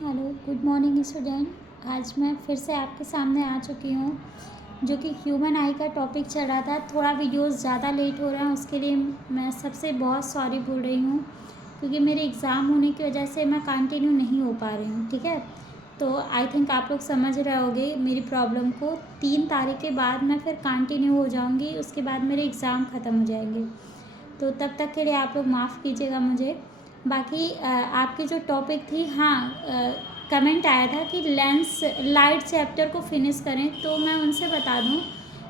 Hello, good morning student. आज मैं फिर से आपके सामने आ चुकी हूँ, जो कि ह्यूमन आई का टॉपिक चल रहा था। थोड़ा वीडियोस ज़्यादा लेट हो रहा है, उसके लिए मैं सबसे बहुत सॉरी बोल रही हूँ, क्योंकि मेरे एग्ज़ाम होने की वजह से मैं कंटिन्यू नहीं हो पा रही हूँ। ठीक है, तो आई थिंक आप लोग समझ रहे होगे मेरी प्रॉब्लम को। 3 तारीख के बाद मैं फिर कंटिन्यू हो जाऊँगी, उसके बाद मेरे एग्ज़ाम ख़त्म हो जाएंगे, तो तब तक के लिए आप लोग माफ़ कीजिएगा मुझे। बाकी आपकी जो टॉपिक थी, हाँ, कमेंट आया था कि लेंस लाइट चैप्टर को फिनिश करें, तो मैं उनसे बता दूं,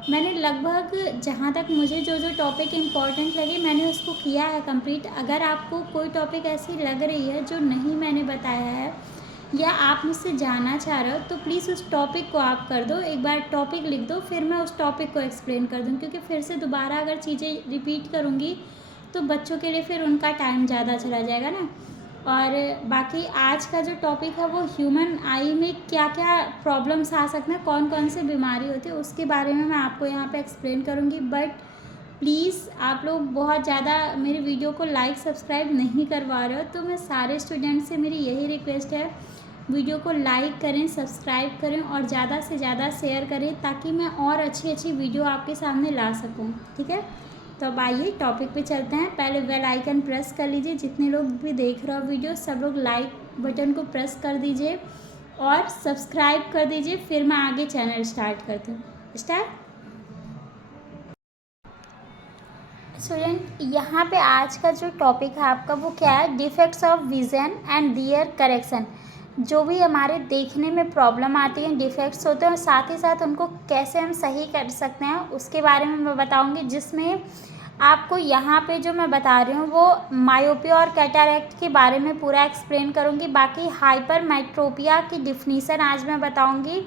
मैंने लगभग जहाँ तक मुझे जो जो टॉपिक इम्पॉर्टेंट लगे मैंने उसको किया है कंप्लीट। अगर आपको कोई टॉपिक ऐसी लग रही है जो नहीं मैंने बताया है या आप मुझसे जानना चाह रहे हो, तो प्लीज़ उस टॉपिक को आप कर दो। एक बार टॉपिक लिख दो, फिर मैं उस टॉपिक को एक्सप्लेन कर दूँ, क्योंकि फिर से दोबारा अगर चीज़ें रिपीट करूँगी तो बच्चों के लिए फिर उनका टाइम ज़्यादा चला जाएगा ना। और बाकी आज का जो टॉपिक है वो ह्यूमन आई में क्या क्या प्रॉब्लम्स आ सकते हैं, कौन कौन से बीमारी होती है, उसके बारे में मैं आपको यहाँ पे एक्सप्लेन करूँगी। बट प्लीज़ आप लोग बहुत ज़्यादा मेरी वीडियो को लाइक सब्सक्राइब नहीं करवा रहे हो, तो मैं सारे स्टूडेंट से मेरी यही रिक्वेस्ट है, वीडियो को लाइक करें, सब्सक्राइब करें और ज़्यादा से ज़्यादा शेयर करें, ताकि मैं और अच्छी अच्छी वीडियो आपके सामने ला सकूँ। ठीक है, तो अब आइए टॉपिक पे चलते हैं। पहले बेल आइकन प्रेस कर लीजिए, जितने लोग भी देख रहे हो वीडियो, सब लोग लाइक बटन को प्रेस कर दीजिए और सब्सक्राइब कर दीजिए। फिर मैं आगे चैनल स्टार्ट करती हूँ। स्टार्ट। स्टूडेंट, यहाँ पे आज का जो टॉपिक है आपका वो क्या है, defects of vision and their correction. जो भी हमारे देखने में प्रॉब्लम आती है, डिफेक्ट्स होते हैं, और साथ ही साथ उनको कैसे हम सही कर सकते हैं उसके बारे में मैं बताऊंगी। जिसमें आपको यहाँ पे जो मैं बता रही हूँ वो मायोपिया और कैटरैक्ट के बारे में पूरा एक्सप्लेन करूँगी। बाकी हाइपरमेट्रोपिया की डिफिनीसन आज मैं बताऊँगी,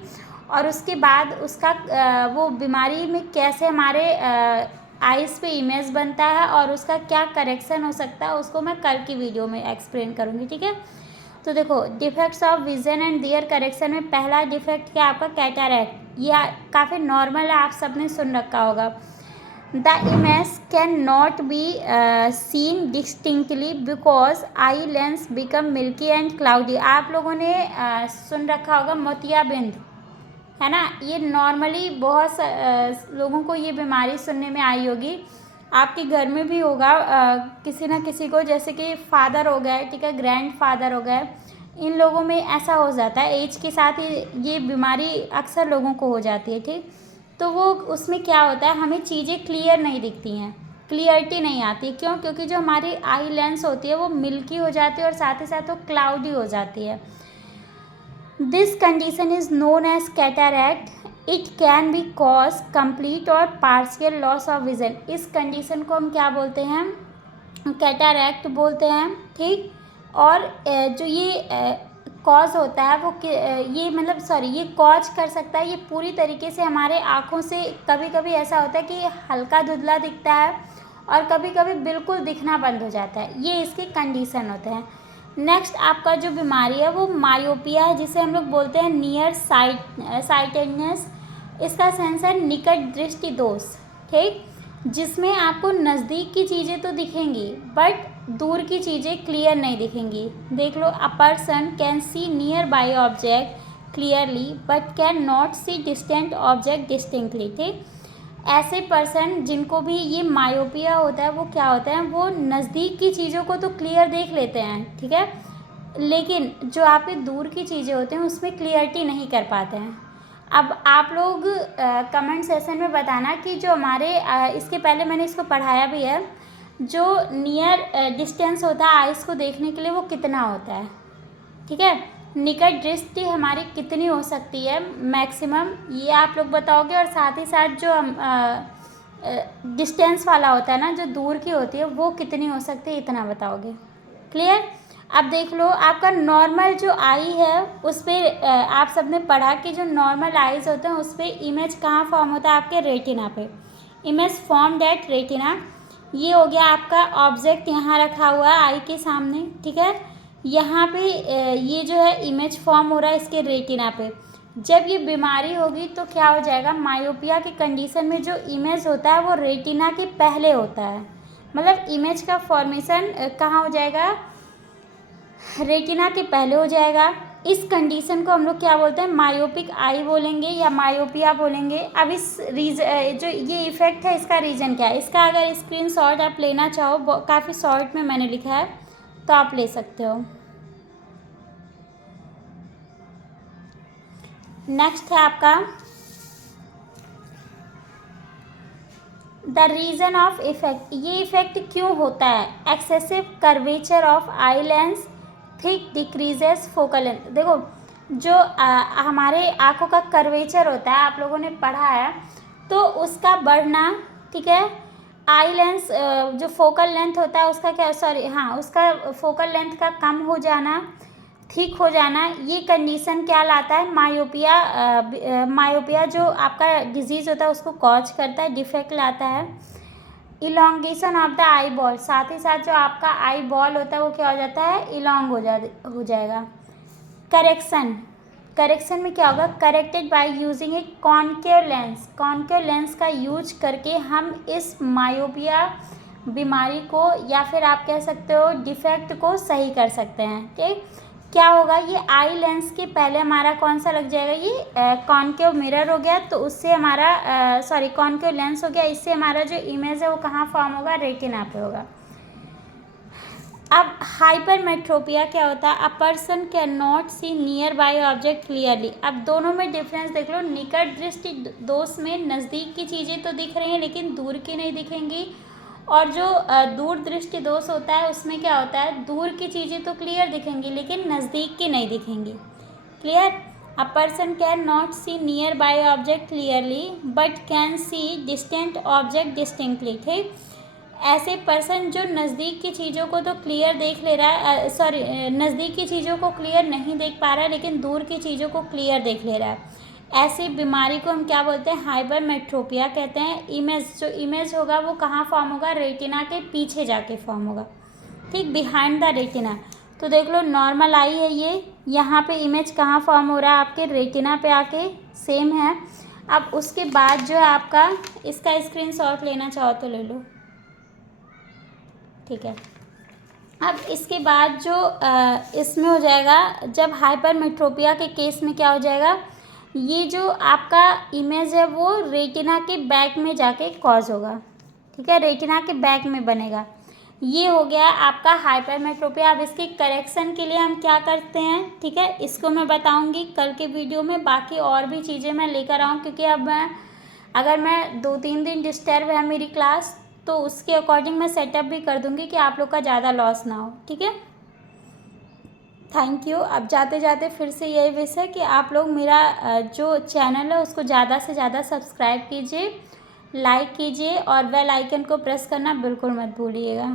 और उसके बाद उसका वो बीमारी में कैसे हमारे आइज़ पे इमेज बनता है और उसका क्या करेक्शन हो सकता है, उसको मैं कल की वीडियो में एक्सप्लेन करूँगी। ठीक है, तो देखो, defects of vision and their correction में पहला डिफेक्ट क्या आपका, कैटरैक्ट। यह काफ़ी नॉर्मल है, आप सबने सुन रखा होगा। The image can not be seen distinctly because eye lens become milky and cloudy. आप लोगों ने सुन रखा होगा मोतियाबिंद, है ना। ये नॉर्मली बहुत लोगों को ये बीमारी सुनने में आई होगी, आपके घर में भी होगा किसी ना किसी को, जैसे कि फादर हो गए, ठीक है, ग्रैंड फादर हो गए, इन लोगों में ऐसा हो जाता है। एज के साथ ये बीमारी अक्सर लोगों को हो जाती है। ठीक, तो वो उसमें क्या होता है, हमें चीज़ें क्लियर नहीं दिखती हैं, क्लियरिटी नहीं आती। क्यों? क्योंकि जो हमारी आई लेंस होती है वो मिल्की हो जाती है और साथ ही साथ वो क्लाउडी हो जाती है। This condition is known as cataract. It can be cause complete और पार्शियल लॉस ऑफ विजन। इस कंडीशन को हम क्या बोलते हैं, कैटरैक्ट बोलते हैं। ठीक, और जो ये कॉज होता है वो ये मतलब सॉरी ये कॉज कर सकता है, ये पूरी तरीके से हमारे आँखों से कभी कभी ऐसा होता है कि हल्का धुंधला दिखता है और कभी कभी बिल्कुल दिखना बंद हो जाता है। ये इसके कंडीशन होते हैं। नेक्स्ट आपका जो बीमारी है वो मायोपिया है, जिसे हम लोग बोलते हैं नियर साइटेडनेस। इसका सेंस है निकट दृष्टि दोष। ठीक, जिसमें आपको नज़दीक की चीज़ें तो दिखेंगी बट दूर की चीज़ें क्लियर नहीं दिखेंगी। देख लो, a person can see nearby object clearly but can not see distant object distinctly. ठीक, ऐसे पर्सन जिनको भी ये मायोपिया होता है वो क्या होता है, वो नज़दीक की चीज़ों को तो क्लियर देख लेते हैं, ठीक है, लेकिन जो आपके दूर की चीज़ें होती हैं उसमें क्लियरिटी नहीं कर पाते हैं। अब आप लोग कमेंट सेशन में बताना कि जो हमारे इसके पहले मैंने इसको पढ़ाया भी है, जो नियर डिस्टेंस होता है आइज़ को देखने के लिए वो कितना होता है। ठीक है, निकट दृष्टि हमारी कितनी हो सकती है मैक्सिमम, ये आप लोग बताओगे। और साथ ही साथ जो डिस्टेंस वाला होता है ना, जो दूर की होती है, वो कितनी हो सकती है, इतना बताओगे। क्लियर? अब देख लो, आपका नॉर्मल जो आई है उस पर आप सबने पढ़ा कि जो नॉर्मल आईज होते हैं उस पर इमेज कहाँ फॉर्म होता है, आपके रेटिना पे। Image formed at retina. ये हो गया आपका ऑब्जेक्ट, यहाँ रखा हुआ है आई के सामने, ठीक है। यहाँ पे ये जो है इमेज फॉर्म हो रहा है इसके रेटिना पे। जब ये बीमारी होगी तो क्या हो जाएगा, मायोपिया की कंडीशन में जो इमेज होता है वो रेटिना के पहले होता है। मतलब इमेज का फॉर्मेशन कहाँ हो जाएगा, रेटिना के पहले हो जाएगा। इस कंडीशन को हम लोग क्या बोलते हैं, मायोपिक आई बोलेंगे या मायोपिया बोलेंगे। अब इस जो ये इफ़ेक्ट है इसका रीज़न क्या है, इसका अगर स्क्रीनशॉट आप लेना चाहो, काफ़ी शॉर्ट में मैंने लिखा है तो आप ले सकते हो। नेक्स्ट है आपका द रीज़न ऑफ इफेक्ट। ये इफेक्ट क्यों होता है, excessive curvature of eye lens, thick decreases focal length. देखो जो हमारे आँखों का कर्वेचर होता है, आप लोगों ने पढ़ा है, तो उसका बढ़ना, ठीक है, आई लेंस जो फोकल लेंथ होता है उसका क्या, सॉरी हाँ, उसका फोकल लेंथ का कम हो जाना, ठीक हो जाना, ये कंडीशन क्या लाता है, मायोपिया। मायोपिया जो आपका डिजीज़ होता है उसको कॉज करता है, डिफेक्ट लाता है। Elongation of the eye ball, साथ ही साथ जो आपका आई बॉल होता है वो क्या हो जाता है, इलोंग हो जाएगा। करेक्शन, करेक्शन में क्या होगा, corrected by using a concave lens. Concave lens का यूज करके हम इस मायोपिया बीमारी को या फिर आप कह सकते हो डिफेक्ट को सही कर सकते हैं। ठीक, क्या होगा, ये आई लेंस के पहले हमारा कौन सा लग जाएगा, ये कॉन्केव मिरर हो गया, तो उससे हमारा सॉरी कॉन्केव लेंस हो गया, इससे हमारा जो इमेज है वो कहाँ फॉर्म होगा, रेटिना पे होगा। अब हाइपरमेट्रोपिया क्या होता है, a person can not see nearby object clearly. अब दोनों में डिफरेंस देख लो, निकट दृष्टि दोष में नज़दीक की चीज़ें तो दिख रही हैं लेकिन दूर की नहीं दिखेंगी, और जो दूर दृष्टि दोष होता है उसमें क्या होता है, दूर की चीज़ें तो क्लियर दिखेंगी लेकिन नज़दीक की नहीं दिखेंगी। Clear, a person can not see nearby object clearly but can see distant object distinctly. ठीक, ऐसे पर्सन जो नज़दीक की चीज़ों को तो क्लियर देख ले रहा है, सॉरी नज़दीक की चीज़ों को क्लियर नहीं देख पा रहा है लेकिन दूर की चीज़ों को क्लियर देख ले रहा है, ऐसी बीमारी को हम क्या बोलते हैं, हाइपरमेट्रोपिया कहते हैं। इमेज, जो इमेज होगा वो कहाँ फॉर्म होगा, रेटिना के पीछे जाके फॉर्म होगा। ठीक, बिहाइंड द रेटिना। तो देख लो नॉर्मल आई है ये, यहाँ पे इमेज कहाँ फॉर्म हो रहा है, आपके रेटिना पे आके सेम है। अब उसके बाद जो है आपका, इसका स्क्रीनशॉट लेना चाहो तो ले लो, ठीक है। अब इसके बाद जो इसमें हो जाएगा, जब हाइपरमेट्रोपिया के केस में क्या हो जाएगा, ये जो आपका इमेज है वो रेटिना के बैक में जाके कॉज होगा, ठीक है, रेटिना के बैक में बनेगा। ये हो गया आपका हाइपरमेट्रोपिया। अब इसके करेक्शन के लिए हम क्या करते हैं, ठीक है, इसको मैं बताऊंगी कल के वीडियो में, बाकी और भी चीज़ें मैं लेकर आऊँ, क्योंकि अब अगर मैं 2-3 दिन डिस्टर्ब है मेरी क्लास तो उसके अकॉर्डिंग मैं सेटअप भी कर दूंगी कि आप लोग का ज़्यादा लॉस ना हो, ठीक है। Thank you. अब जाते जाते फिर से यही विश है कि आप लोग मेरा जो चैनल है उसको ज़्यादा से ज़्यादा सब्सक्राइब कीजिए, लाइक कीजिए और बेल आइकन को प्रेस करना बिल्कुल मत भूलिएगा।